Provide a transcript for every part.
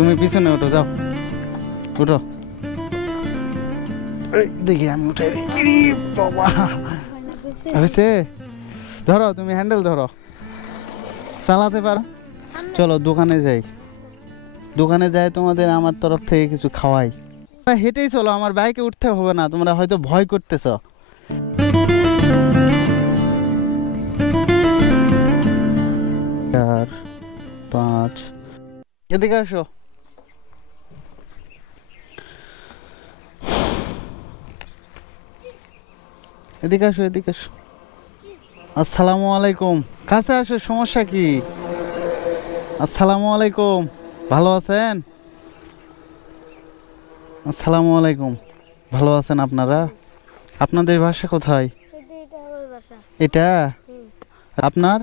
তুমি পিছনে ওঠো যাও। উঠো। দেখি আমি উঠে বাবা। হয়েছে? ধরো তুমি হ্যান্ডেল ধরো। চালাতে পারো। চলো দোকানে যাই। দোকানে যাই তোমাদের আমার তরফ থেকে কিছু খাওয়াই। হেঁটেই চলো আমার বাইকে উঠতে হবে না তোমরা হয়তো ভয় করতেছ। চার পাঁচ। এদিকে আসো। এদিকে আসো এদিকে আসো। আসসালামু আলাইকুম। কাছে আসো, সমস্যা কি? আসসালামু আলাইকুম। ভালো আছেন? আসসালামু আলাইকুম। ভালো আছেন আপনারা? আপনাদের ভাষা কোথায়? এটা। আপনার?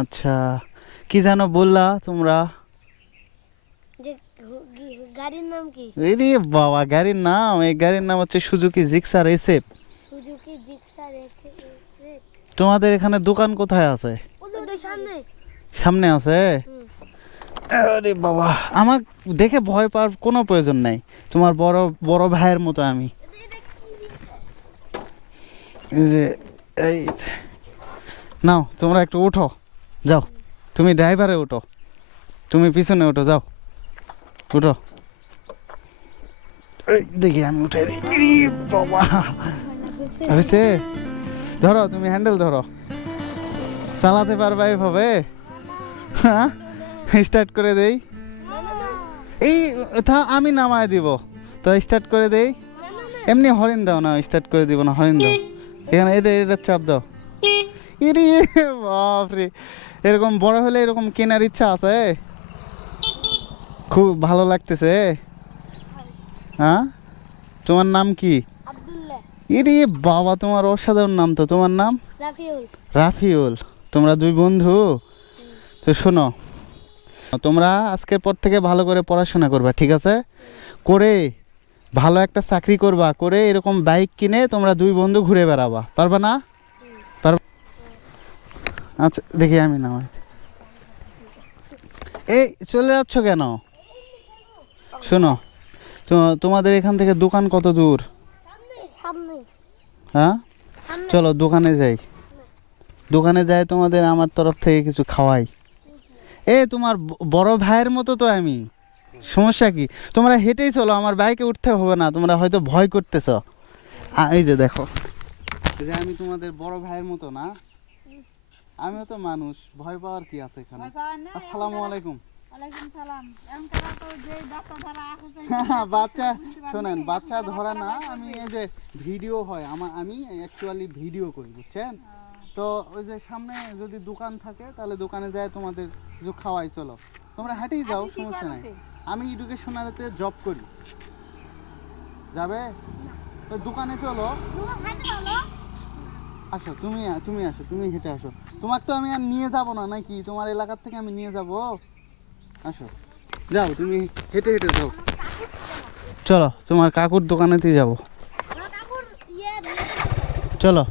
আচ্ছা। কি জানো বললা তোমরা? গাড়ির নাম কি? বাবা গাড়ির নাম? এই গাড়ির নাম হচ্ছে Suzuki Gixxer SF. Suzuki Gixxer রেখে তোমাদের এখানে দোকান কোথায় আছে? সামনে। সামনে আছে? আরে বাবা আমার দেখে ভয় পাওয়ার কোনো প্রয়োজন নাই। তোমার বড় বড় ভাইয়ের মতো আমি। যে এই নাও তোমরা একটু উঠো। যাও। তুমি ড্রাইভারে উঠো। তুমি পিছনে উঠো যাও। উঠো। দেখি আমি উঠে বাবা। হয়েছে? ধরো তুমি হ্যান্ডেল ধরো। চালাতে পারবা এভাবে? হ্যাঁ? স্টার্ট করে দেই। এই তা আমি নামায় দিব। তো স্টার্ট করে দেই। এমনি হরিণ দাও না স্টার্ট করে দিব না হরিণ দাও। এখানে এটা এটা চাপ দাও। ইরে বাপরে। এরকম বড় হলে এরকম কেনার ইচ্ছা আছে? খুব ভালো লাগতেছে। হ্যাঁ? তোমার নাম কি? ইরে বাবা তোমার অসাধারণ নাম তো। তোমার নাম? রাফিউল। রাফিউল। তোমরা দুই বন্ধু? তো শোনো তোমরা আজকের পর থেকে ভালো করে পড়াশোনা করবা ঠিক আছে? করে ভালো একটা চাকরি করবা করে এরকম বাইক কিনে তোমরা দুই বন্ধু ঘুরে বেড়াবা পারবা না? পারবা? আচ্ছা দেখি আমি না এই চলে যাচ্ছ কেন? শোনো তো তোমাদের এখান থেকে দোকান কত দূর? সামনে হ্যাঁ? চলো দোকানে যাই। দোকানে যাই তোমাদের আমার তরফ থেকে কিছু খাওয়াই। এ তোমার বড় ভাইয়ের মতো তো আমি। সমস্যা কি? তোমরা হেঁটেই চলো আমার বাইকে উঠতে হবে না তোমরা হয়তো ভয় করতেছ। এই যে দেখো। যে আমি তোমাদের বড় ভাইয়ের মতো না? আমিও তো মানুষ ভয় পাওয়ার কি আছে এখানে? আসসালামু আলাইকুম। ওয়ালাইকুম সালাম। এম করা তো যে বাচ্চা শোনেন বাচ্চা ধরা না আমি এই যে ভিডিও হয় আমার আমি অ্যাকচুয়ালি ভিডিও করি বুঝছেন? তো ওই যে সামনে যদি দোকান থাকে তাহলে দোকানে যায় তোমাদের কিছু খাওয়াই চলো। তোমরা হাঁটেই যাও সমস্যা নাই? আমি এডুকেশনারিতে জব করি। যাবে? ওই দোকানে চলো। আসো তুমি তুমি আসো তুমি হেঁটে আসো। তোমার তো আমি আর নিয়ে যাব না নাকি? তোমার এলাকার থেকে আমি নিয়ে যাব? আসো। যাও তুমি হেঁটে হেঁটে যাও। চলো তোমার কাকুর দোকানেতেই যাব। ইয়ে চলো।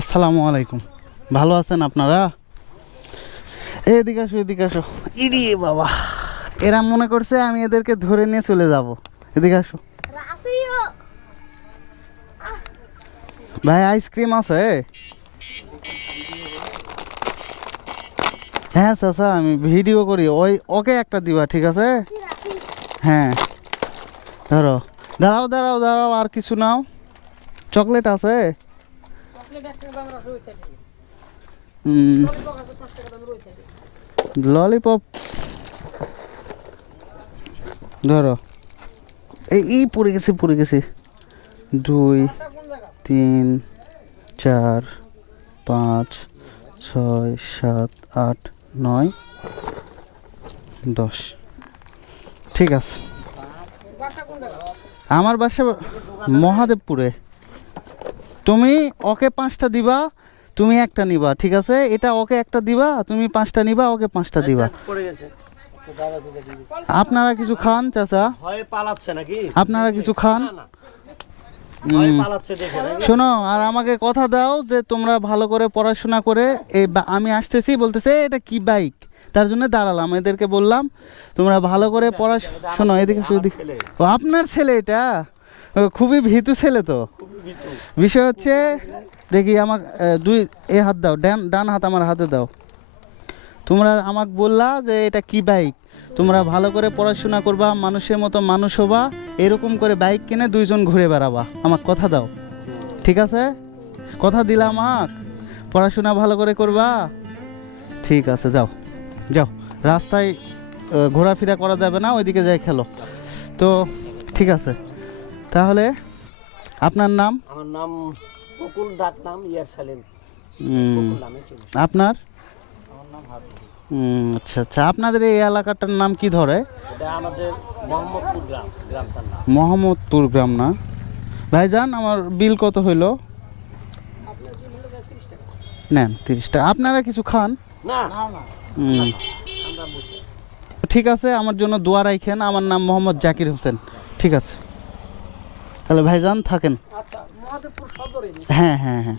আসসালামু আলাইকুম। ভালো আছেন আপনারা? এদিকে আসো এদিকে আসো। ইরি বাবা। এরা মনে করছে আমি এদেরকে ধরে নিয়ে চলে যাব। এদিকে আসো। ভাই আইসক্রিম আছে? হ্যাঁ চাচা আমি ভিডিও করি। ওই ওকে একটা দিবা ঠিক আছে? হ্যাঁ। ধরো। দাঁড়াও দাঁড়াও দাঁড়াও আর কিছু নাও। চকলেট আছে? ললিপপ। ধরো। এই এই পড়ে গেছে পড়ে গেছে। দুই, তিন, চার, পাঁচ, ছয়, সাত, আট, নয়, দশ। ঠিক আছে। আমার বাসা মহাদেবপুরে। তুমি ওকে পাঁচটা দিবা তুমি একটা নিবা ঠিক আছে? এটা ওকে একটা দিবা তুমি পাঁচটা নিবা ওকে পাঁচটা দিবা। আপনারা কিছু খান চাচা? পালাচ্ছে নাকি? আপনারা কিছু খান? শোনো আর আমাকে কথা দাও যে তোমরা ভালো করে পড়াশোনা করে এই বা- আমি আসতেছি বলতেছে এটা কি বাইক? তার জন্য দাঁড়ালাম এদেরকে বললাম তোমরা ভালো করে পড়াশোনা শোনো এদিকে ও আপনার ছেলে এটা? খুবই ভীতু ছেলে তো। বিষয় হচ্ছে, দেখি আমার দুই, এ হাত দাও, ডান ডান হাত আমার হাতে দাও। তোমরা আমাকে বললা যে এটা কি বাইক? তোমরা ভালো করে পড়াশোনা করবা, মানুষের মতো মানুষ হবা, এরকম করে বাইক কিনে দুইজন ঘুরে বেড়াবা। আমাকে কথা দাও। ঠিক আছে? কথা দিলাম আমাক? পড়াশোনা ভালো করে করবা? ঠিক আছে, যাও। যাও। রাস্তায় ঘোরাফেরা করা যাবে না, ওইদিকে যাই খেলো। তো, ঠিক আছে। তাহলে আপনার নাম? আমার নাম বকুল ডাক নাম ইয়ার সালেম। আপনার? আচ্ছা আচ্ছা। আপনাদের এই এলাকাটার নাম কি ধরে? আমাদের মোহাম্মদপুর গ্রাম না? ভাইজান আমার বিল কত হইল? নেন তিরিশটা। আপনারা কিছু খান? না। ঠিক আছে আমার জন্য দোয়া রাখেন আমার নাম মোহাম্মদ জাকির হোসেন। ঠিক আছে। তাহলে ভাইজান থাকেন। হ্যাঁ হ্যাঁ হ্যাঁ।